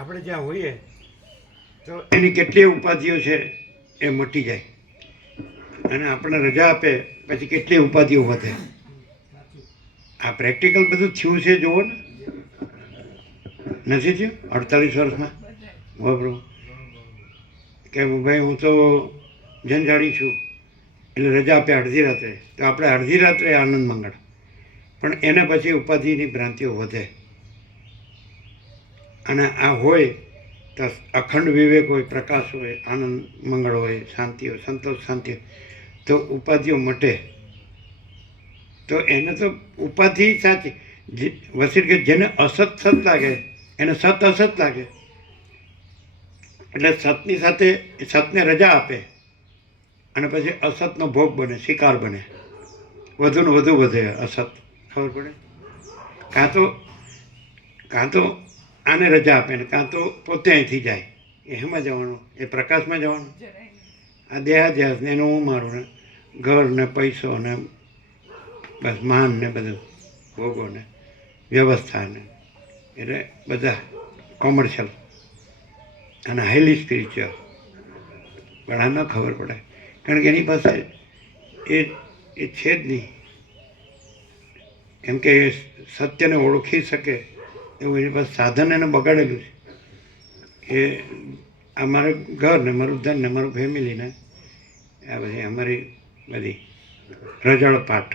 આપણે જ્યાં હોઈએ તો એની કેટલી ઉપાધિઓ છે એ મટી જાય, અને આપણને રજા આપે પછી કેટલી ઉપાધિઓ વધે. આ પ્રેક્ટિકલ બધું થયું છે, જુઓ ને. નથી થયું 48 વર્ષમાં? બરાબર. કે ભાઈ હું તો જંજાળી છું એટલે રજા આપે અડધી રાત્રે, તો આપણે અડધી રાત્રે આનંદ મંગળ, પણ એને પછી ઉપાધિની ભ્રાંતિઓ વધે. અને આ હોય તો અખંડ વિવેક હોય, પ્રકાશ હોય, આનંદ મંગળ હોય, શાંતિ હોય, સંતોષ શાંતિ હોય, તો ઉપાધિઓ મટે. તો એને તો ઉપાધિ સાચી વસીર કે જેને અસત સત લાગે એને સત અસત લાગે, એટલે સતની સાથે સતને રજા આપે અને પછી અસતનો ભોગ બને, શિકાર બને, વધુ ને વધુ વધે અસત. ખબર પડે? કાં તો આને રજા આપે ને કાં તો પોતે અહીંથી જાય. એમાં જવાનું, એ પ્રકાશમાં જવાનું. આ દેહાધ્યાસ ને એનું હું મારું ને ઘર ને પૈસો ને બસ માન ને બધું ભોગો ને વ્યવસ્થા ને, એટલે બધા કોમર્શિયલ અને હાઈલી સ્પિરિચ્યુઅલ. પણ આ ન ખબર પડે, કારણ કે એની પાસે એ છે જ નહીં. કેમ કે એ સત્યને ઓળખી શકે એવું એની પાસે સાધન એને બગાડેલું છે. એ અમારું ઘર ને મારું ધન ને મારું ફેમિલી ને આ બધી અમારી બધી રજળપાટ